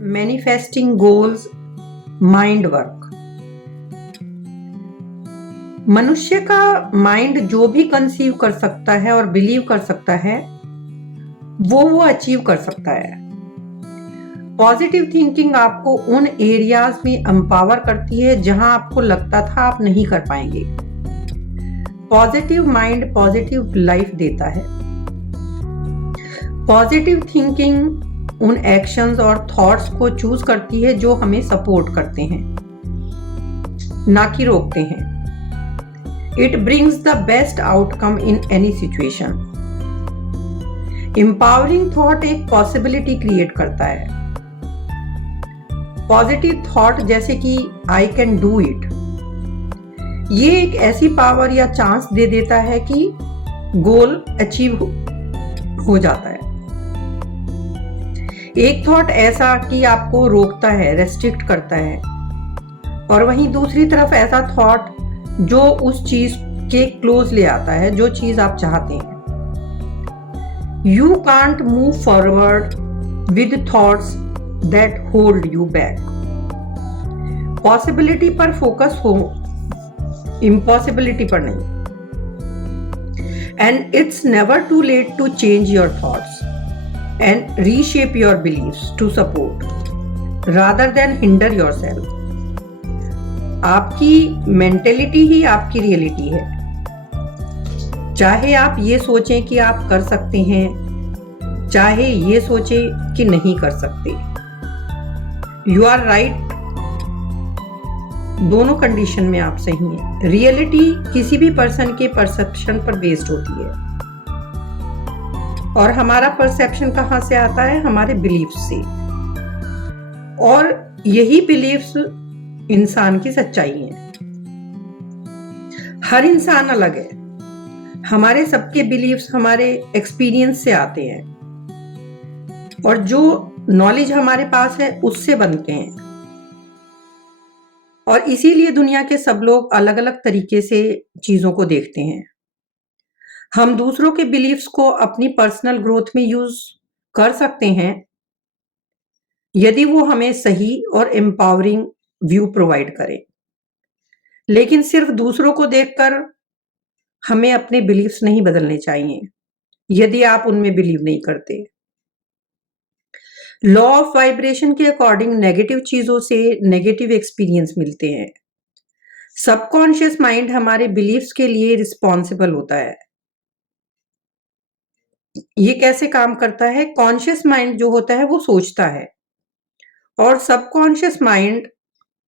Manifesting goals mind work. मनुष्य का mind जो भी कंसीव कर सकता है और बिलीव कर सकता है वो अचीव कर सकता है। पॉजिटिव थिंकिंग आपको उन एरियाज में एम्पावर करती है जहां आपको लगता था आप नहीं कर पाएंगे। पॉजिटिव माइंड पॉजिटिव लाइफ देता है। पॉजिटिव थिंकिंग उन एक्शंस और थॉट्स को चूज करती है जो हमें सपोर्ट करते हैं, ना कि रोकते हैं। It brings the best outcome in any situation. Empowering thought एक पॉसिबिलिटी क्रिएट करता है। पॉजिटिव थॉट जैसे कि आई कैन डू इट, ये एक ऐसी पावर या चांस दे देता है कि गोल अचीव हो जाता है। एक थॉट ऐसा कि आपको रोकता है, रेस्ट्रिक्ट करता है, और वहीं दूसरी तरफ ऐसा थॉट जो उस चीज के क्लोज ले आता है जो चीज आप चाहते हैं। You can't move forward with thoughts that hold you back. Possibility पर फोकस हो, इम्पॉसिबिलिटी पर नहीं। And it's never too late to change your thoughts and reshape your beliefs to support rather than hinder yourself. आपकी mentality ही आपकी reality है। चाहे आप ये सोचें कि आप कर सकते हैं, चाहे ये सोचें कि नहीं कर सकते, यू आर राइट। दोनों कंडीशन में आप सही हैं। रियलिटी किसी भी पर्सन के परसेप्शन पर बेस्ड होती है, और हमारा परसेप्शन कहां से आता है? हमारे बिलीफ्स से। और यही बिलीफ्स इंसान की सच्चाई है। हर इंसान अलग है। हमारे सबके बिलीफ्स हमारे एक्सपीरियंस से आते हैं, और जो नॉलेज हमारे पास है उससे बनते हैं। और इसीलिए दुनिया के सब लोग अलग अलग तरीके से चीजों को देखते हैं। हम दूसरों के बिलीफ्स को अपनी पर्सनल ग्रोथ में यूज कर सकते हैं यदि वो हमें सही और एम्पावरिंग व्यू प्रोवाइड करें, लेकिन सिर्फ दूसरों को देखकर हमें अपने बिलीफ्स नहीं बदलने चाहिए यदि आप उनमें बिलीव नहीं करते। लॉ ऑफ वाइब्रेशन के अकॉर्डिंग नेगेटिव चीजों से नेगेटिव एक्सपीरियंस मिलते हैं। सबकॉन्शियस माइंड हमारे बिलीफ्स के लिए रिस्पॉन्सिबल होता है। ये कैसे काम करता है? कॉन्शियस माइंड जो होता है वो सोचता है, और सबकॉन्शियस माइंड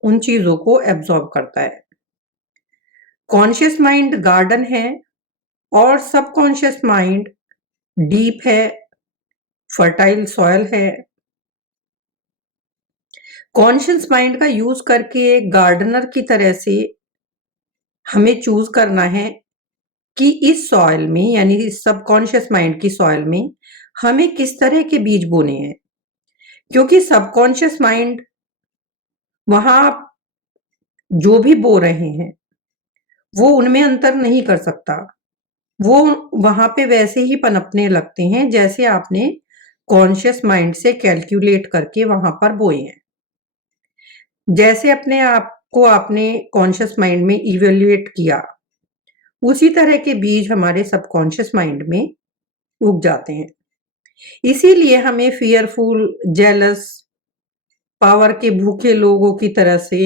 उन चीजों को एब्जॉर्ब करता है। कॉन्शियस माइंड गार्डन है और सबकॉन्शियस माइंड डीप है, फर्टाइल सॉयल है। कॉन्शियस माइंड का यूज करके गार्डनर की तरह से हमें चूज करना है कि इस सॉइल में, यानी इस सबकॉन्शियस माइंड की सॉइल में हमें किस तरह के बीज बोने हैं। क्योंकि सबकॉन्शियस माइंड वहां जो भी बो रहे हैं वो उनमें अंतर नहीं कर सकता। वो वहां पे वैसे ही पनपने लगते हैं जैसे आपने कॉन्शियस माइंड से कैलकुलेट करके वहां पर बोए हैं। जैसे अपने आप को आपने कॉन्शियस माइंड में इवेल्युएट किया, उसी तरह के बीज हमारे सबकॉन्शियस माइंड में उग जाते हैं। इसीलिए हमें फियरफुल, जेलस, पावर के भूखे लोगों की तरह से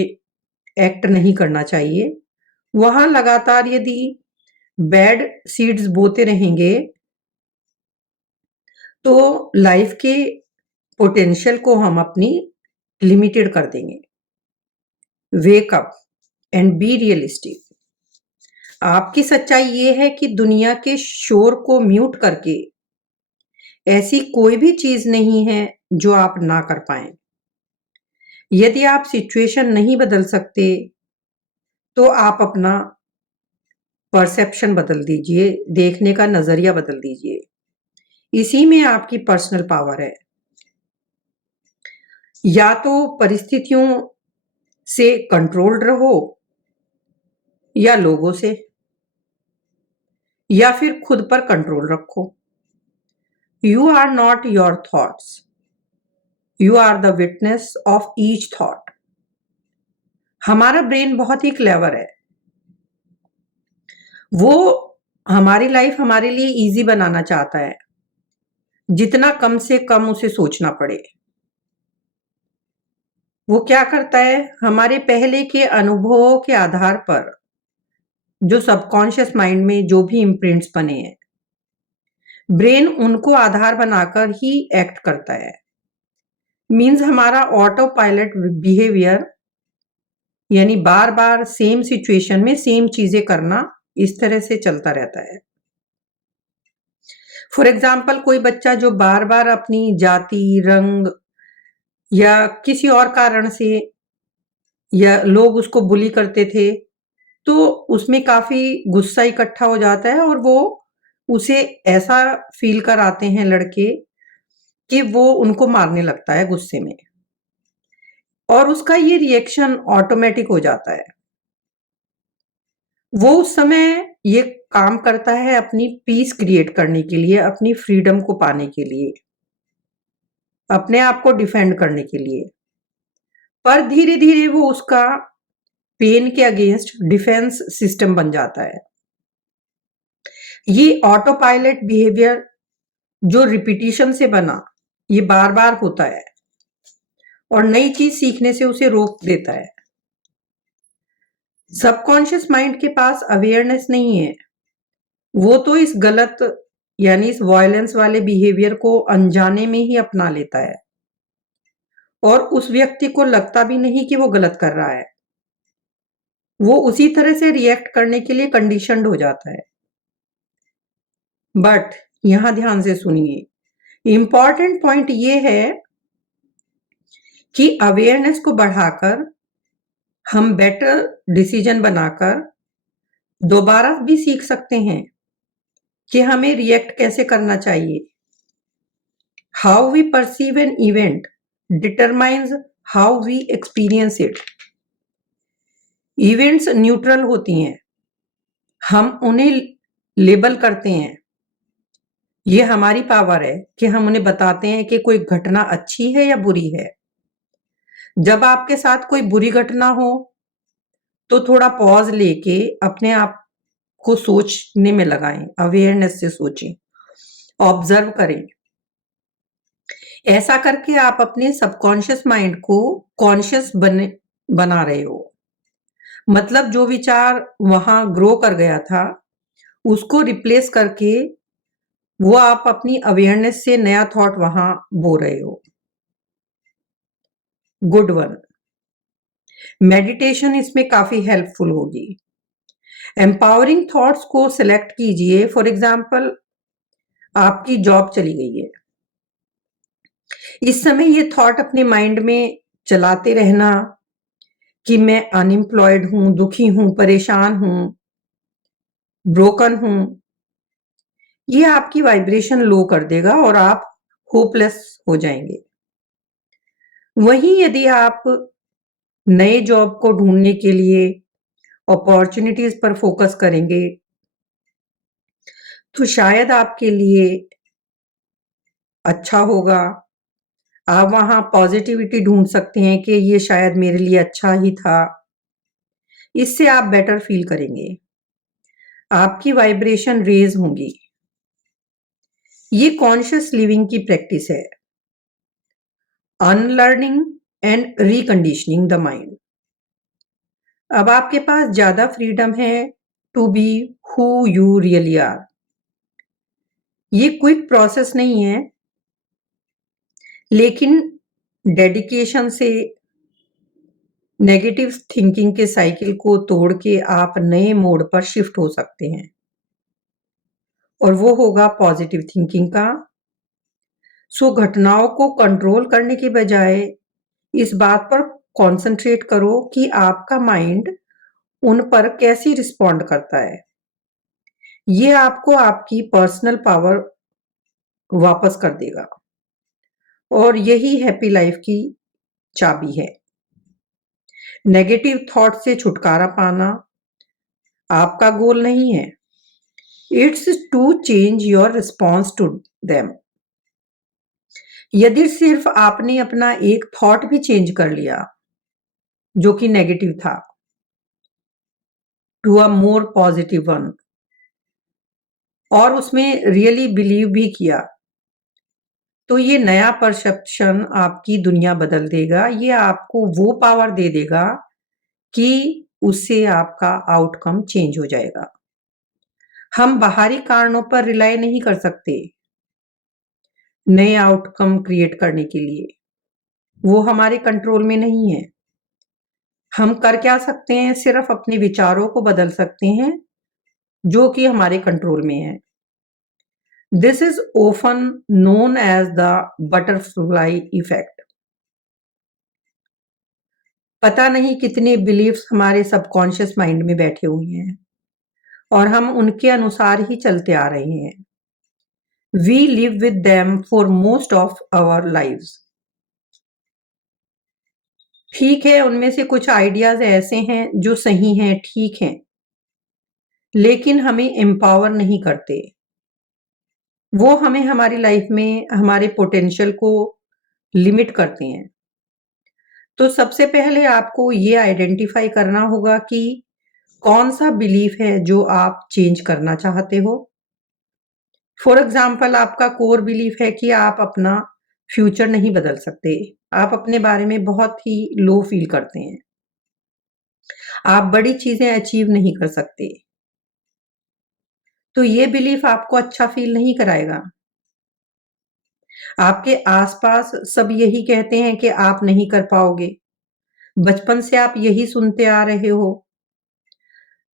एक्ट नहीं करना चाहिए। वहां लगातार यदि बैड सीड्स बोते रहेंगे तो लाइफ के पोटेंशियल को हम अपनी लिमिटेड कर देंगे। Wake up and be realistic. आपकी सच्चाई ये है कि दुनिया के शोर को म्यूट करके ऐसी कोई भी चीज नहीं है जो आप ना कर पाए। यदि आप सिचुएशन नहीं बदल सकते तो आप अपना परसेप्शन बदल दीजिए, देखने का नजरिया बदल दीजिए। इसी में आपकी पर्सनल पावर है। या तो परिस्थितियों से कंट्रोल्ड रहो, या लोगों से, या फिर खुद पर कंट्रोल रखो। You are not your thoughts. You are the witness of each thought. हमारा ब्रेन बहुत ही क्लेवर है, वो हमारी लाइफ हमारे लिए इजी बनाना चाहता है, जितना कम से कम उसे सोचना पड़े। वो क्या करता है, हमारे पहले के अनुभवों के आधार पर जो सबकॉन्शियस माइंड में जो भी इम्प्रिंट्स बने हैं, ब्रेन उनको आधार बनाकर ही एक्ट करता है। मीन्स हमारा ऑटो पायलट बिहेवियर, यानी बार बार सेम सिचुएशन में सेम चीजें करना, इस तरह से चलता रहता है। फॉर एग्जाम्पल, कोई बच्चा जो बार बार अपनी जाति, रंग या किसी और कारण से, या लोग उसको बुली करते थे, तो उसमें काफी गुस्सा इकट्ठा हो जाता है और वो उसे ऐसा फील कराते हैं लड़के कि वो उनको मारने लगता है गुस्से में, और उसका ये रिएक्शन ऑटोमेटिक हो जाता है। वो उस समय ये काम करता है अपनी पीस क्रिएट करने के लिए, अपनी फ्रीडम को पाने के लिए, अपने आप को डिफेंड करने के लिए। पर धीरे धीरे वो उसका पेन के अगेंस्ट डिफेंस सिस्टम बन जाता है। ये ऑटो पायलट बिहेवियर जो रिपीटिशन से बना, ये बार बार होता है और नई चीज सीखने से उसे रोक देता है। सबकॉन्शियस माइंड के पास अवेयरनेस नहीं है, वो तो इस गलत यानी इस वायलेंस वाले बिहेवियर को अनजाने में ही अपना लेता है, और उस व्यक्ति को लगता भी नहीं कि वो गलत कर रहा है। वो उसी तरह से रिएक्ट करने के लिए कंडीशनड हो जाता है। बट यहां ध्यान से सुनिए, इंपॉर्टेंट पॉइंट ये है कि अवेयरनेस को बढ़ाकर हम बेटर डिसीजन बनाकर दोबारा भी सीख सकते हैं कि हमें रिएक्ट कैसे करना चाहिए। How we perceive an event determines how we experience it. Events neutral होती हैं, हम उन्हें लेबल करते हैं। ये हमारी पावर है कि हम उन्हें बताते हैं कि कोई घटना अच्छी है या बुरी है। जब आपके साथ कोई बुरी घटना हो तो थोड़ा पॉज लेके अपने आप को सोचने में लगाएं, अवेयरनेस से सोचें, ऑब्जर्व करें। ऐसा करके आप अपने सबकॉन्शियस माइंड को कॉन्शियस बना रहे हो। मतलब जो विचार वहां ग्रो कर गया था, उसको रिप्लेस करके वो आप अपनी अवेयरनेस से नया थॉट वहां बो रहे हो। Good one. मेडिटेशन इसमें काफी हेल्पफुल होगी। एम्पावरिंग थॉट्स को सिलेक्ट कीजिए। फॉर एग्जाम्पल, आपकी जॉब चली गई है, इस समय ये थॉट अपने माइंड में चलाते रहना कि मैं अनएम्प्लॉयड हूं, दुखी हूं, परेशान हूं, ब्रोकन हूं, ये आपकी वाइब्रेशन लो कर देगा और आप होपलेस हो जाएंगे। वहीं यदि आप नए जॉब को ढूंढने के लिए अपॉर्चुनिटीज पर फोकस करेंगे, तो शायद आपके लिए अच्छा होगा। आप वहां पॉजिटिविटी ढूंढ सकते हैं कि ये शायद मेरे लिए अच्छा ही था। इससे आप बेटर फील करेंगे, आपकी वाइब्रेशन रेज होंगी। ये कॉन्शियस लिविंग की प्रैक्टिस है, unlearning and reconditioning the mind. अब आपके पास ज्यादा फ्रीडम है to be who you really are. ये क्विक प्रोसेस नहीं है, लेकिन डेडिकेशन से नेगेटिव थिंकिंग के साइकिल को तोड़ के आप नए मोड पर शिफ्ट हो सकते हैं, और वो होगा पॉजिटिव थिंकिंग का। सो घटनाओं को कंट्रोल करने के बजाय इस बात पर कंसंट्रेट करो कि आपका माइंड उन पर कैसे रिस्पॉन्ड करता है। ये आपको आपकी पर्सनल पावर वापस कर देगा, और यही हैप्पी लाइफ की चाबी है। नेगेटिव थॉट से छुटकारा पाना आपका गोल नहीं है, it's to change your response to them. यदि सिर्फ आपने अपना एक थॉट भी चेंज कर लिया जो कि नेगेटिव था to a more positive one, और उसमें रियली बिलीव भी किया, तो ये नया परसेप्शन आपकी दुनिया बदल देगा। ये आपको वो पावर दे देगा कि उससे आपका आउटकम चेंज हो जाएगा। हम बाहरी कारणों पर रिलाय नहीं कर सकते नए आउटकम क्रिएट करने के लिए, वो हमारे कंट्रोल में नहीं है। हम कर क्या सकते हैं? सिर्फ अपने विचारों को बदल सकते हैं जो कि हमारे कंट्रोल में है। This is often known as the butterfly effect. पता नहीं कितने बिलीफ्स हमारे सबकॉन्शियस माइंड में बैठे हुए हैं और हम उनके अनुसार ही चलते आ रहे हैं। We live with them for most of our lives. ठीक है, उनमें से कुछ आइडियाज ऐसे हैं जो सही हैं, ठीक हैं, लेकिन हमें एम्पावर नहीं करते। वो हमें हमारी लाइफ में हमारे पोटेंशियल को लिमिट करते हैं। तो सबसे पहले आपको ये आइडेंटिफाई करना होगा कि कौन सा बिलीफ है जो आप चेंज करना चाहते हो। फॉर एग्जाम्पल, आपका कोर बिलीफ है कि आप अपना फ्यूचर नहीं बदल सकते। आप अपने बारे में बहुत ही लो फील करते हैं। आप बड़ी चीजें अचीव नहीं कर सकते। तो ये बिलीफ आपको अच्छा फील नहीं कराएगा। आपके आसपास सब यही कहते हैं कि आप नहीं कर पाओगे। बचपन से आप यही सुनते आ रहे हो।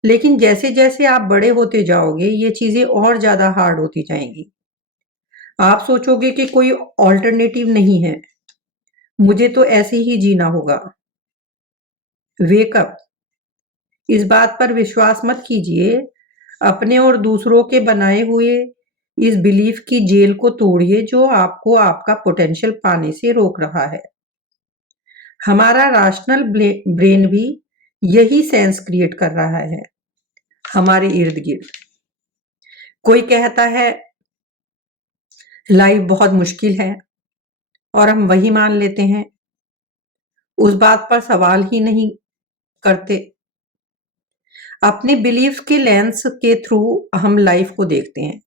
लेकिन जैसे-जैसे आप बड़े होते जाओगे, ये चीज़ें और ज़्यादा हार्ड होती जाएँगी। आप सोचोगे कि कोई अल्टरनेटिव नहीं है, मुझे तो ऐसे ही जीना होगा। Wake up! इस बात पर विश्वास मत कीजिए। अपने और दूसरों के बनाए हुए इस बिलीफ की जेल को तोड़िए जो आपको आपका पोटेंशियल पाने से रोक रहा है। हमारा राशनल ब्रेन भी यही सेंस क्रिएट कर रहा है हमारे इर्द-गिर्द। कोई कहता है लाइफ बहुत मुश्किल है और हम वही मान लेते हैं, उस बात पर सवाल ही नहीं करते। अपने बिलीफ के लेंस के थ्रू हम लाइफ को देखते हैं।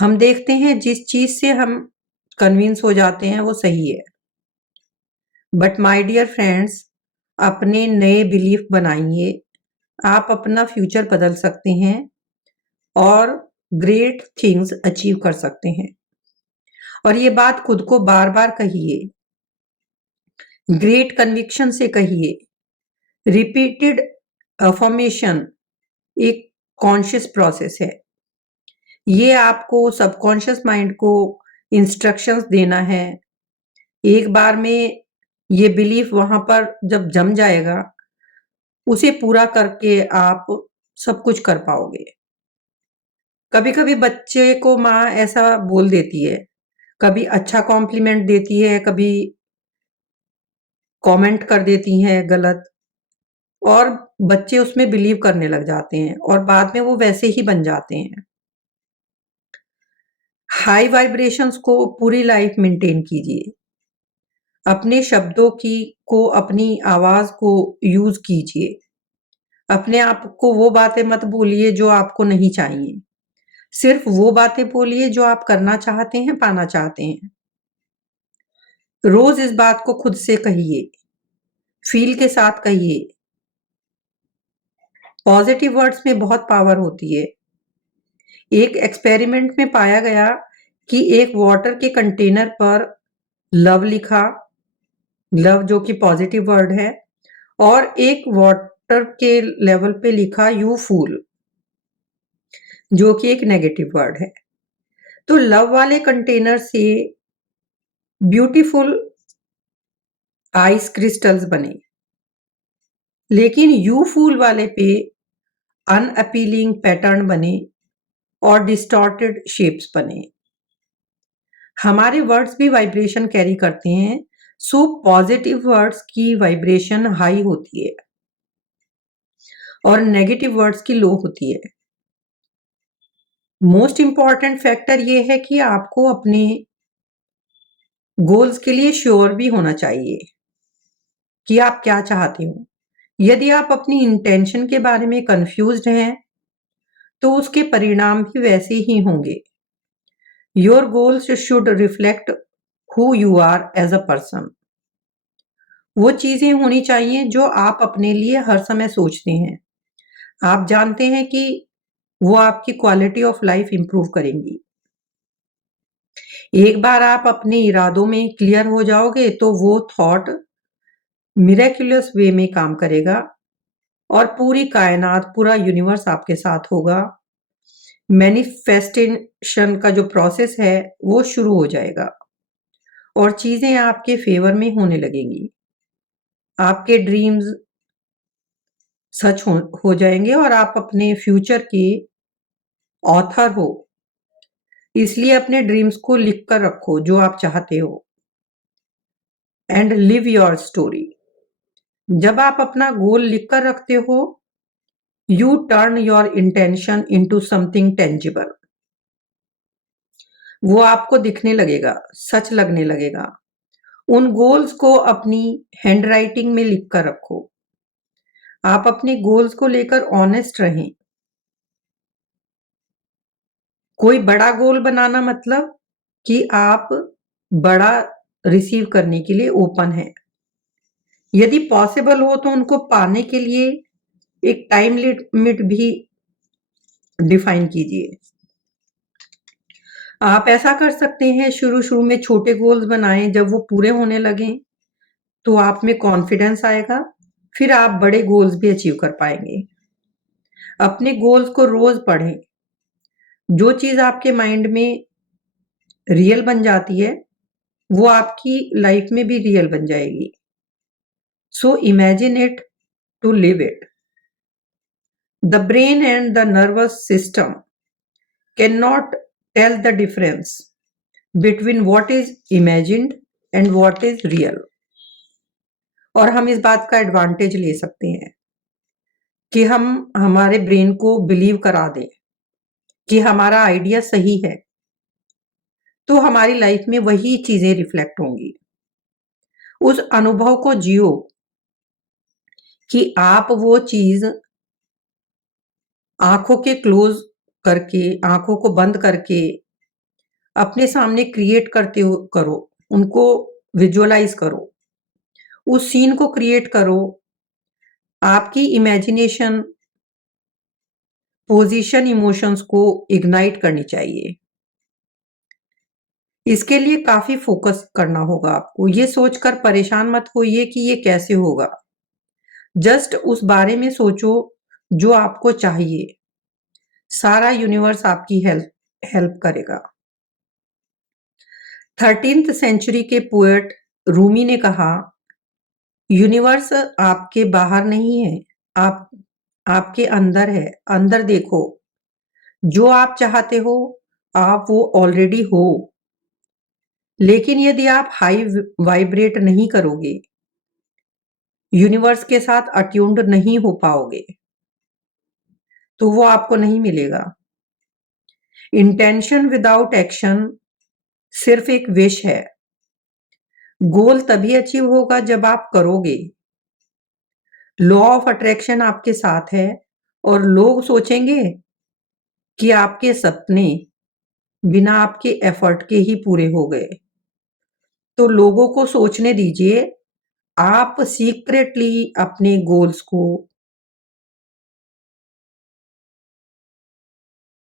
हम देखते हैं जिस चीज से हम कन्विंस हो जाते हैं वो सही है। बट माय डियर फ्रेंड्स, अपने नए बिलीफ बनाइए। आप अपना फ्यूचर बदल सकते हैं और ग्रेट थिंग्स अचीव कर सकते हैं। और ये बात खुद को बार-बार कहिए। ग्रेट कन्विक्शन से कहिए। रिपीटेड अफर्मेशन एक कॉन्शियस प्रोसेस है। ये आपको सबकॉन्शियस माइंड को इंस्ट्रक्शंस देना है। एक बार में ये बिलीफ वहां पर जब जम जाएगा, उसे पूरा करके आप सब कुछ कर पाओगे। कभी-कभी बच्चे को माँ ऐसा बोल देती है, कभी अच्छा कॉम्प्लीमेंट देती है, कभी कमेंट कर देती हैं गलत, और बच्चे उसमें बिलीव करने लग जाते हैं और बाद में वो वैसे ही बन जाते हैं। हाई वाइब्रेशंस को पूरी लाइफ मेंटेन कीजिए। अपने शब्दों की को अपनी आवाज को यूज कीजिए। अपने आप को वो बातें मत बोलिए जो आपको नहीं चाहिए। सिर्फ वो बातें बोलिए जो आप करना चाहते हैं, पाना चाहते हैं। रोज इस बात को खुद से कहिए, फील के साथ कहिए। पॉजिटिव वर्ड्स में बहुत पावर होती है। एक एक्सपेरिमेंट में पाया गया कि एक वाटर के कंटेनर पर लव लिखा, लव जो कि पॉजिटिव वर्ड है, और एक वाटर के लेवल पे लिखा यू फूल जो कि एक नेगेटिव वर्ड है। तो लव वाले कंटेनर से ब्यूटीफुल आइस क्रिस्टल्स बने, लेकिन यू फूल वाले पे अनअपीलिंग पैटर्न बने और डिस्टॉर्टेड शेप्स बने। हमारे वर्ड्स भी वाइब्रेशन कैरी करते हैं, सो पॉजिटिव वर्ड्स की वाइब्रेशन हाई होती है और नेगेटिव वर्ड्स की लो होती है। मोस्ट इंपॉर्टेंट फैक्टर ये है कि आपको अपने गोल्स के लिए श्योर भी होना चाहिए कि आप क्या चाहते हो। यदि आप अपनी इंटेंशन के बारे में कंफ्यूज्ड हैं, तो उसके परिणाम भी वैसे ही होंगे। Your goals should reflect who you are as a person. वो चीजें होनी चाहिए जो आप अपने लिए हर समय सोचते हैं। आप जानते हैं कि वो आपकी क्वालिटी ऑफ लाइफ इंप्रूव करेंगी। एक बार आप अपने इरादों में क्लियर हो जाओगे तो वो थॉट मिरेक्युलस वे में काम करेगा और पूरी कायनात, पूरा यूनिवर्स आपके साथ होगा। मैनिफेस्टेशन का जो प्रोसेस है वो शुरू हो जाएगा और चीजें आपके फेवर में होने लगेंगी। आपके ड्रीम्स सच हो जाएंगे और आप अपने फ्यूचर के ऑथर हो। इसलिए अपने ड्रीम्स को लिख कर रखो जो आप चाहते हो एंड लिव योर स्टोरी। जब आप अपना गोल लिख कर रखते हो, U turn your intention into something tangible. वो आपको दिखने लगेगा, सच लगने लगेगा। उन गोल्स को अपनी हैंडराइटिंग में लिख कर रखो। आप अपने गोल्स को लेकर ऑनेस्ट रहें। कोई बड़ा गोल बनाना मतलब कि आप बड़ा रिसीव करने के लिए ओपन है। यदि पॉसिबल हो तो उनको पाने के लिए एक टाइम लिमिट भी डिफाइन कीजिए। आप ऐसा कर सकते हैं, शुरू-शुरू में छोटे गोल्स बनाएं। जब वो पूरे होने लगें, तो आप में कॉन्फिडेंस आएगा। फिर आप बड़े गोल्स भी अचीव कर पाएंगे। अपने गोल्स को रोज पढ़ें। जो चीज आपके माइंड में रियल बन जाती है, वो आपकी लाइफ में भी रियल बन जाएगी। So imagine it to live it. The brain and the nervous system can not tell the difference between what is imagined and what is real. और हम इस बात का एडवांटेज ले सकते हैं कि हम हमारे ब्रेन को बिलीव करा दें कि हमारा आइडिया सही है, तो हमारी लाइफ में वही चीजें रिफ्लेक्ट होंगी। उस अनुभव को जियो कि आप वो चीज आंखों के क्लोज करके, आंखों को बंद करके अपने सामने क्रिएट करते हो करो। उनको विजुअलाइज करो, उस सीन को क्रिएट करो। आपकी इमेजिनेशन पोजीशन इमोशंस को इग्नाइट करनी चाहिए। इसके लिए काफी फोकस करना होगा आपको। ये सोचकर परेशान मत होइए कि ये कैसे होगा। जस्ट उस बारे में सोचो जो आपको चाहिए। सारा यूनिवर्स आपकी हेल्प करेगा। 13th सेंचुरी के पोएट रूमी ने कहा, यूनिवर्स आपके बाहर नहीं है, आपके अंदर है। अंदर देखो, जो आप चाहते हो आप वो ऑलरेडी हो। लेकिन यदि आप हाई वाइब्रेट नहीं करोगे, यूनिवर्स के साथ अट्यून्ड नहीं हो पाओगे, तो वो आपको नहीं मिलेगा। इंटेंशन विदाउट एक्शन सिर्फ एक विश है। गोल तभी अचीव होगा जब आप करोगे। लॉ ऑफ अट्रैक्शन आपके साथ है और लोग सोचेंगे कि आपके सपने बिना आपके एफर्ट के ही पूरे हो गए। तो लोगों को सोचने दीजिए। आप सीक्रेटली अपने गोल्स को